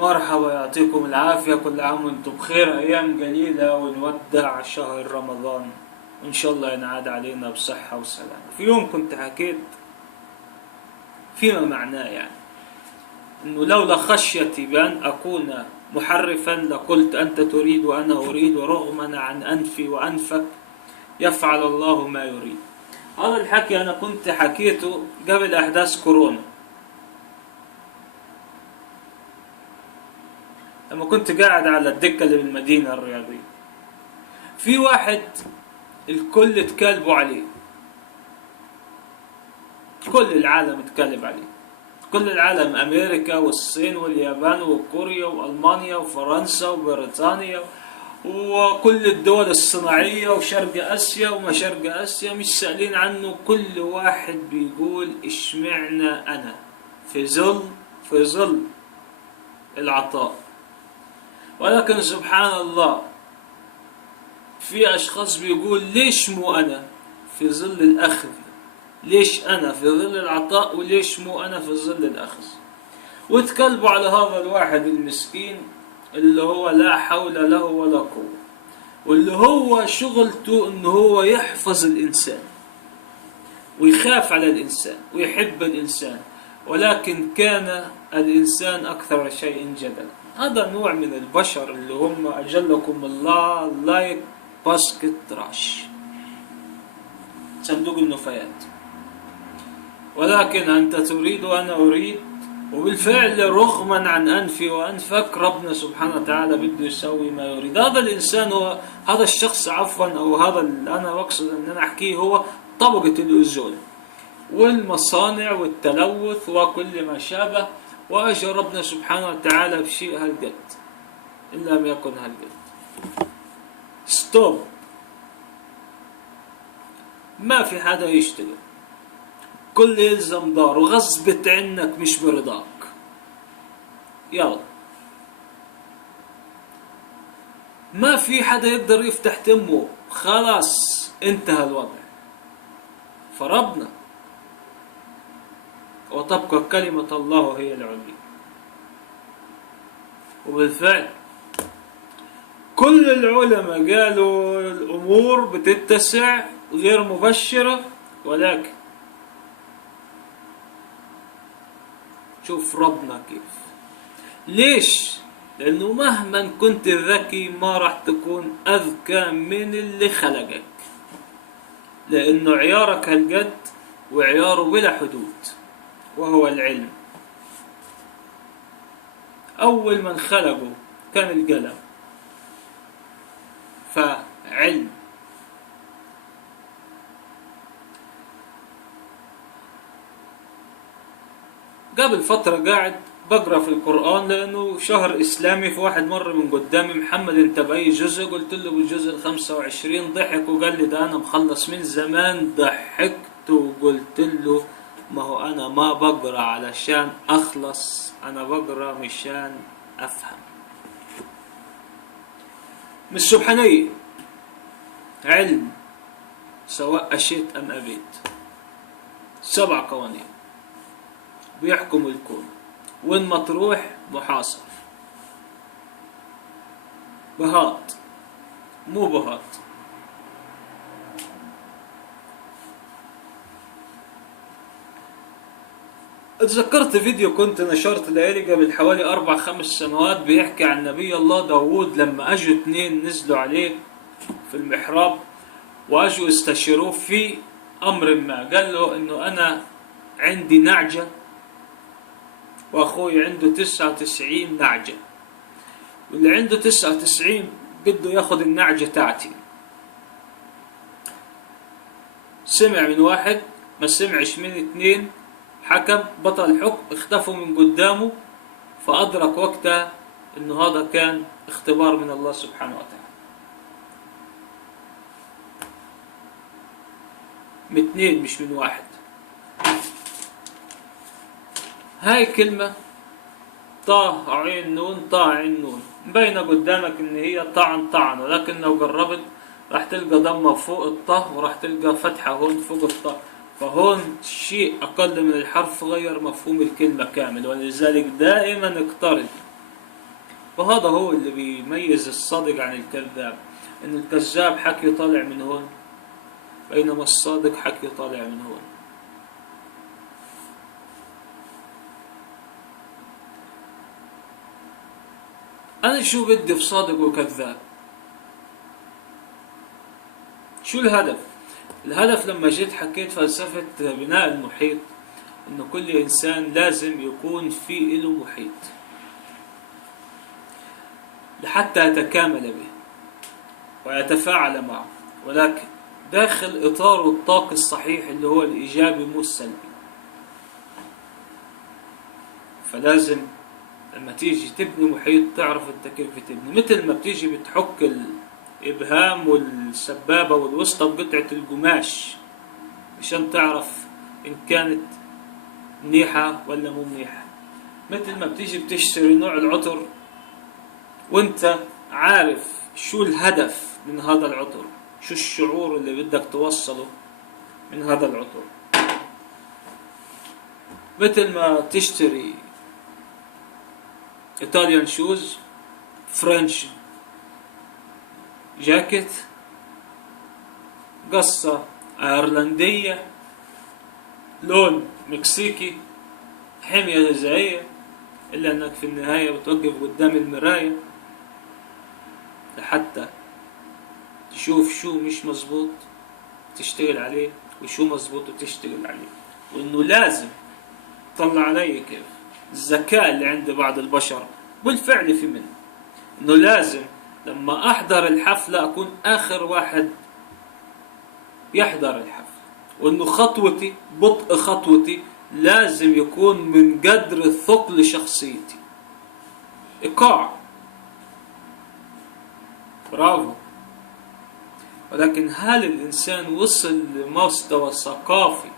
مرحبا، يعطيكم العافية، كل عام وانتم بخير. أيام قليلة ونودع شهر رمضان، وإن شاء الله ينعاد علينا بصحة وسلامة. في يوم كنت حكيت فيما معناه أنه لولا خشيتي بأن أكون محرفا لقلت أنت تريد وأنا أريد، ورغما عن أنفي وأنفك يفعل الله ما يريد. هذا الحكي أنا كنت حكيته قبل أحداث كورونا، لما كنت قاعد على الدكة اللي بالمدينة الرياضية. في واحد الكل اتكلبوا عليه، كل العالم اتكلب عليه، كل العالم، أمريكا والصين واليابان وكوريا وألمانيا وفرنسا وبريطانيا وكل الدول الصناعية وشرق آسيا وما شرق آسيا مش سائلين عنه. كل واحد بيقول اشمعنى أنا في ظل العطاء. ولكن سبحان الله، في أشخاص بيقول ليش مو أنا في ظل الأخذ؟ ليش أنا في ظل العطاء وليش مو أنا في ظل الأخذ؟ وتكلبوا على هذا الواحد المسكين اللي هو لا حول له ولا قوة، واللي هو شغلته إنه هو يحفظ الإنسان ويخاف على الإنسان ويحب الإنسان، ولكن كان الإنسان أكثر شيء جدلا. هذا نوع من البشر اللي هم أجلكم الله لايك باسكت راش، صندوق النفايات. ولكن أنت تريد وأنا أريد، وبالفعل رغما عن أنفي وأنفك ربنا سبحانه وتعالى بده يسوي ما يريد. هذا الإنسان هو هذا الشخص عفوا، أو هذا اللي أنا بقصد أن أنا أحكيه هو طبقة الأوزون والمصانع والتلوث وكل ما شابه. وأجى ربنا سبحانه وتعالى بشيء هالقد إن لم يكن هالقد. ستوب، ما في حدا يشتغل، كل يلزم دار وغصبت عنك مش برضاك. يلا، ما في حدا يقدر يفتح تمه، خلاص انتهى الوضع. فربنا وتبقى كلمة الله هي العليا. وبالفعل كل العلماء قالوا الأمور بتتسع غير مبشرة، ولكن شوف ربنا كيف. ليش؟ لأنه مهما كنت ذكي ما راح تكون أذكى من اللي خلقك، لأنه عيارك هالقد وعياره بلا حدود، وهو العلم. أول من خلقه كان القلم، فعلم. قبل فترة قاعد بقرأ في القرآن لأنه شهر إسلامي، في واحد مر من قدامي: محمد انت بأي جزء؟ قلت له بالجزء 25. ضحك وقال لي ده أنا مخلص من زمان. ضحكت وقلت له ما هو أنا ما بقرأ علشان أخلص، أنا بقرأ مشان أفهم. من السبحانية علم سواء أشيت أم أبيت، 7 قوانين بيحكم الكون، وين ما تروح محاصر. بهات مو بهات. اتذكرت فيديو كنت نشرت ليالي قبل حوالي 4-5 سنوات بيحكي عن نبي الله داود، لما اجوا 2 نزلوا عليه في المحراب واجوا استشيروه في امر ما. قال له انه انا عندي نعجة واخوي عنده 99 نعجة، واللي عنده 99 بده ياخذ النعجة تاعتي. سمع من واحد، ما سمعش من 2. حكم، بطل حكم، اختفوا من قدامه. فأدرك وقتها انه هذا كان اختبار من الله سبحانه وتعالى. من 2 مش من 1. هاي كلمة طاء عين نون، طاء عين نون، مبينة قدامك ان هي طعن، ولكن لو قربت راح تلقى ضمة فوق الطاء وراح تلقى فتحة هون فوق الطاء. فهون شيء أقل من الحرف غير مفهوم الكلمة كامل. ولذلك دائما اقترن فهذا هو اللي بيميز الصادق عن الكذاب، إن الكذاب حكي طالع من هون، بينما الصادق حكي طالع من هون. أنا شو بدي في صادق وكذاب؟ شو الهدف؟ الهدف لما جيت حكيت فلسفة بناء المحيط، إنه كل إنسان لازم يكون في له محيط لحتى يتكامل به ويتفاعل معه، ولكن داخل إطاره الطاقي الصحيح اللي هو الإيجابي مو السلبي. فلازم لما تيجي تبني محيط تعرف انت كيف بتبني، مثل ما بتيجي بتحك الإبهام والسبابة والوسطى بقطعة القماش عشان تعرف إن كانت منيحة ولا مو منيحة. مثل ما بتيجي بتشتري نوع العطر وانت عارف شو الهدف من هذا العطر، شو الشعور اللي بدك توصله من هذا العطر. مثل ما تشتري إيطاليان شوز، فرنش جاكيت، قصة أيرلندية، لون مكسيكي، حمية غذائية، إلا أنك في النهاية بتوقف قدام المراية لحتى تشوف شو مش مزبوط تشتغل عليه وشو مزبوط وتشتغل عليه. وإنه لازم طلع علي كيف الذكاء اللي عند بعض البشر بالفعل في منه، إنه لازم لما أحضر الحفلة أكون آخر واحد يحضر الحفلة، وإنه خطوتي بطء خطوتي لازم يكون من قدر ثقل شخصيتي. إيقاع، برافو. ولكن هل الإنسان وصل لمستوى ثقافي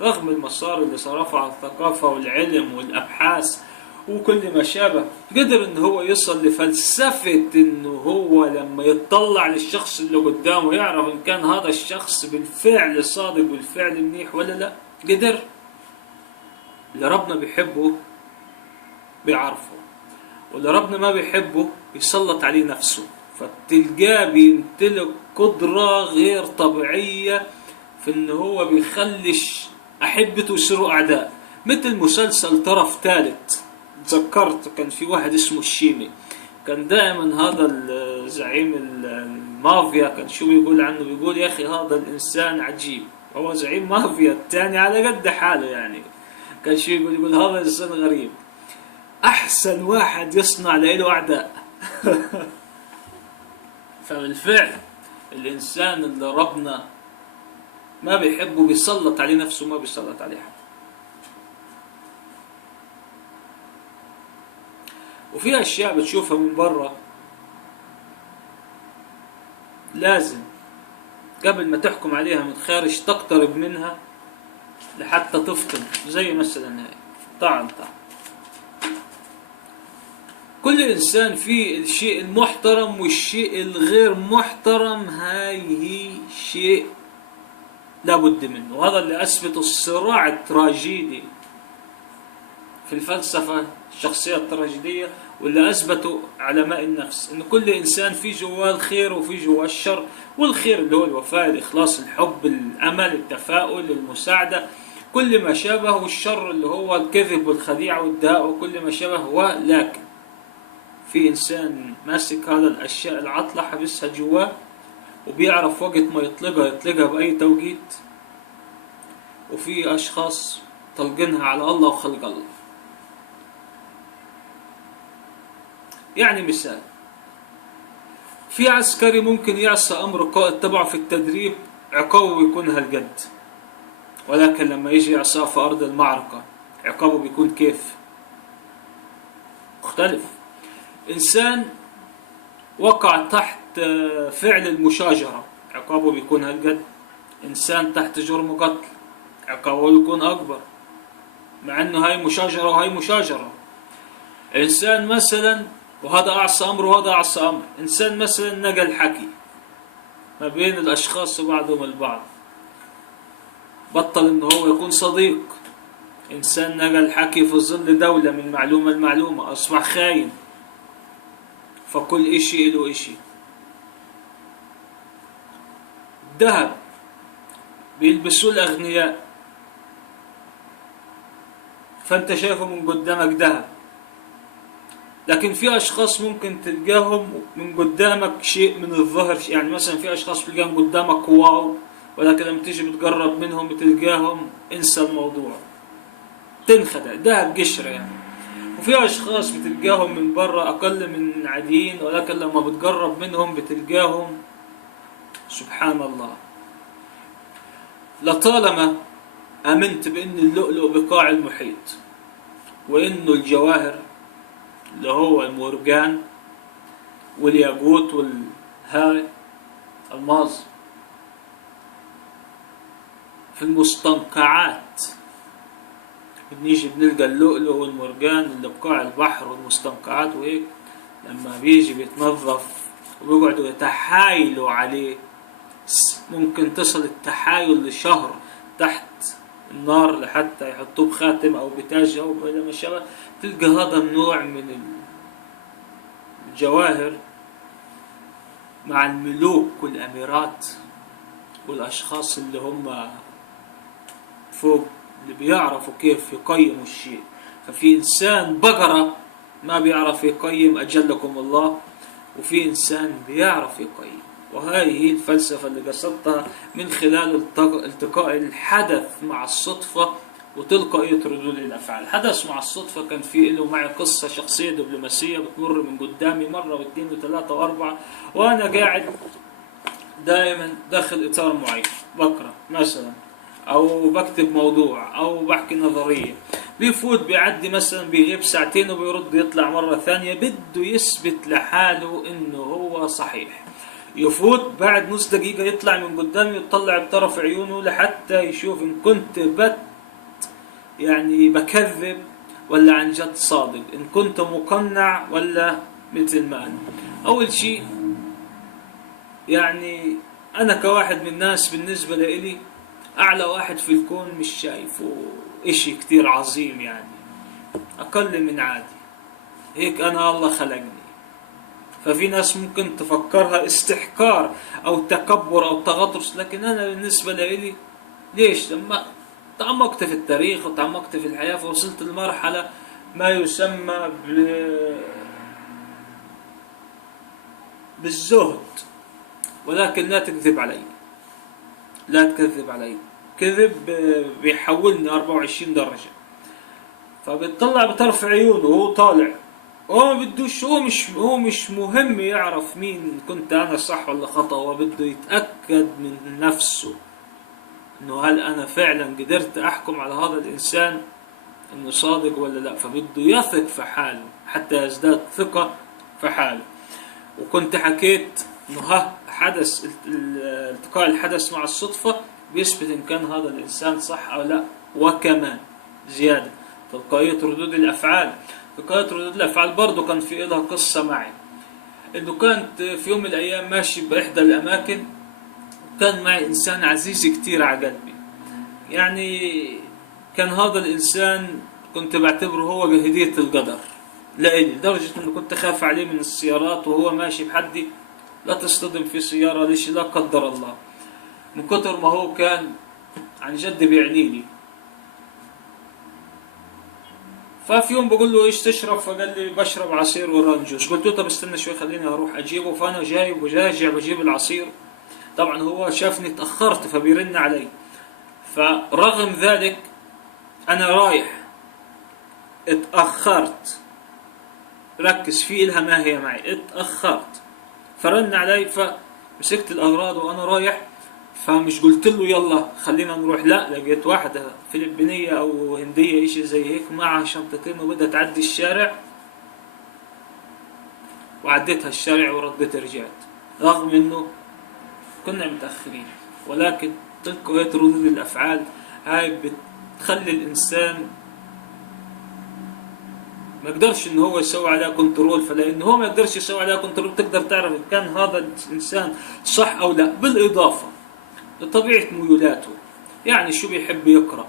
رغم المسار اللي صرفه على الثقافة والعلم والأبحاث وكل ما شابه، قدر إنه هو يصل لفلسفة إنه هو لما يتطلع للشخص اللي قدامه يعرف إن كان هذا الشخص بالفعل صادق بالفعل منيح ولا لا؟ قدر. اللي ربنا بيحبه بيعرفه، واللي ربنا ما بيحبه بيسلط عليه نفسه، فتلقاه بيمتلك قدرة غير طبيعية في إنه هو بيخلش أحبته يصيروا أعداء. مثل مسلسل طرف ثالث، تذكرت كان في واحد اسمه الشيمي، كان دائما هذا الزعيم المافيا كان شو بيقول عنه؟ بيقول يا أخي هذا الإنسان عجيب، هو زعيم مافيا الثاني على قد حاله يعني. كان شو يقول هذا الإنسان غريب، أحسن واحد يصنع له أعداء. فبالفعل الإنسان اللي ربنا ما بيحبه بيسلط عليه نفسه، ما بيسلط عليه حد. وفي أشياء بتشوفها من برا لازم قبل ما تحكم عليها من خارج تقترب منها لحتى تفطن. زي مثلا هاي طعن كل إنسان فيه الشيء المحترم والشيء الغير محترم، هاي هي شيء لابد منه. وهذا اللي أثبت الصراع التراجيدي في الفلسفة الشخصية التراجيدية، واللي أثبتوا علماء النفس إن كل إنسان في جواه الخير وفي جواه الشر. والخير اللي هو الوفاء، الإخلاص، الحب، الأمل، التفاؤل، المساعدة، كل ما شابه، والشر اللي هو الكذب والخديعة والداء وكل ما شابه. ولكن في إنسان ماسك هذا الأشياء العطلة حبسها جواه وبيعرف وقت ما يطلقها بأي توقيت. وفي أشخاص طلقنها على الله وخلق الله. يعني مثال، في عسكري ممكن يعصى أمر القائد تبعه في التدريب عقابه بيكون هالقد، ولكن لما يجي يعصاه في أرض المعركة عقابه بيكون كيف؟ مختلف. إنسان وقع تحت فعل المشاجرة عقابه بيكون هالقد. إنسان تحت جرم قتل عقابه بيكون أكبر، مع أنه هاي مشاجرة وهاي مشاجرة. إنسان مثلا، وهذا أعصى أمر وهذا أعصى أمر، إنسان مثلا نقل حكي ما بين الأشخاص وبعضهم البعض بطل إنه هو يكون صديق. إنسان نقل حكي في ظل دولة من معلومة لمعلومة أصبح خاين. فكل اشي له اشي. الذهب بيلبسوه الأغنياء، فأنت شايفه من قدامك ذهب، لكن في أشخاص ممكن تلقاهم من قدامك شيء من الظهر، يعني مثلا في أشخاص تلقاهم قدامك واو، ولكن لما تيجي بتقرب منهم بتلقاهم انسى الموضوع، تنخدع، ذهب قشرة يعني. وفي أشخاص بتلقاهم من برا أقل من عاديين، ولكن لما بتقرب منهم بتلقاهم سبحان الله. لطالما آمنت بأن اللؤلؤ بقاع المحيط، وإنه الجواهر اللي هو المرجان والياقوت والهاي الماظ في المستنقعات، بنيجي بنلقى اللؤلؤ والمرجان اللي بقاع البحر والمستنقعات وهيك، لما بيجي بيتنظف وبيقعدوا يتحايلوا عليه، ممكن تصل التحايل لشهر تحت النار لحتى يحطوه بخاتم أو بتاج أو ما شابه، تلقى هذا النوع من الجواهر مع الملوك والأميرات والأشخاص اللي هم فوق، اللي بيعرفوا كيف يقيموا الشيء. ففي إنسان بقرة ما بيعرف يقيم أجلكم الله، وفي إنسان بيعرف يقيم. وهذه هي الفلسفة اللي قصدتها من خلال التقاء الحدث مع الصدفة وتلقائية ردود الأفعال. الحدث مع الصدفة كان فيه له معي قصة شخصية دبلوماسية بتمر من قدامي مرة واثنين وثلاثة وأربعة، وأنا قاعد دائما داخل إطار معين بقرأ مثلا أو بكتب موضوع أو بحكي نظرية، بيفوت بيعدي مثلا بيغيب ساعتين وبيرد يطلع مرة ثانية بده يثبت لحاله إنه هو صحيح. يفوت بعد نص دقيقة يطلع من قدامي يطلع بطرف عيونه لحتى يشوف إن كنت يعني بكذب ولا عن جد صادق، إن كنت مقنع ولا مثل ما أنا. أول شيء يعني أنا كواحد من الناس بالنسبة لإلي أعلى واحد في الكون مش شايفه إشي كتير عظيم، يعني أقل من عادي هيك، أنا الله خلقني. ففي ناس ممكن تفكرها استحقار أو تكبر أو تغطرس، لكن أنا بالنسبة لإلي ليش لما تعمقت في التاريخ وتعمقت في الحياة فوصلت لمرحلة ما يسمى بالزهد. ولكن لا تكذب علي، لا تكذب علي، كذب بيحولني 24 درجة. فبيطلع بطرف عيونه وهو طالع، هو ما بدوش، هو مش مهم يعرف مين كنت انا صح ولا خطأ، هو بده يتأكد من نفسه انه هل انا فعلا قدرت احكم على هذا الانسان انه صادق ولا لا. فبده يثق في حاله حتى يزداد ثقة في حاله. وكنت حكيت انه حدث التقاء الحدث مع الصدفة بيثبت ان كان هذا الانسان صح او لا. وكمان زيادة تلقائية ردود الافعال. تلقائية ردود الافعال برضو كان في لها قصة معي، انه كانت في يوم من الايام ماشي باحدى الاماكن، كان معي انسان عزيز كتير على قلبي، يعني كان هذا الانسان كنت بعتبره هو هدية القدر لإلي، لدرجة انه كنت خاف عليه من السيارات وهو ماشي بحدي لا تصطدم في سيارة ليش لا قدر الله، من كتر ما هو كان عن جد بيعني لي. ففي يوم بقول له ايش تشرب؟ فقال لي بشرب عصير ورانجوس. قلت له طب استنى شوي خليني اروح اجيبه. فانا جاي وراجع بجيب العصير، طبعا هو شافني اتأخرت فبيرن علي. فرغم ذلك انا رايح اتأخرت، ركز في إلها ما هي معي، اتأخرت. فرن علي فمسكت الأغراض وأنا رايح، فمش قلت له يلا خلينا نروح، لا، لقيت واحدة فلبينية أو هندية إشي زي هيك معها شنطتين وبدها تعدي الشارع، وعديتها الشارع ورديت رجعت، رغم إنه كنا متأخرين. ولكن تلقائية ردود الأفعال هاي بتخلي الإنسان ما يقدرش إن هو يسوي عليها كنترول. فلأنه هو ما يقدرش يسوي عليها كنترول تقدر تعرف إن كان هذا الإنسان صح أو لا، بالإضافة لطبيعة ميولاته. يعني شو بيحب يقرأ،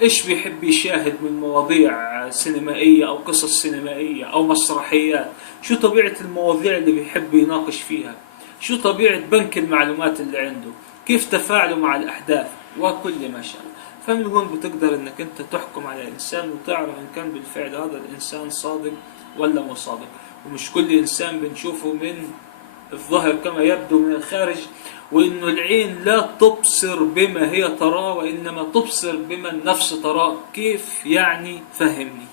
ايش بيحب يشاهد من مواضيع سينمائية او قصص سينمائية او مسرحيات، شو طبيعة المواضيع اللي بيحب يناقش فيها، شو طبيعة بنك المعلومات اللي عنده، كيف تفاعله مع الاحداث وكل ما شابه. فمن هون بتقدر انك انت تحكم على الانسان وتعرف ان كان بالفعل هذا الانسان صادق ولا مو صادق. ومش كل انسان بنشوفه من الظهر كما يبدو من الخارج، وإنه العين لا تبصر بما هي ترى وإنما تبصر بما النفس ترى. كيف يعني؟ فهمني.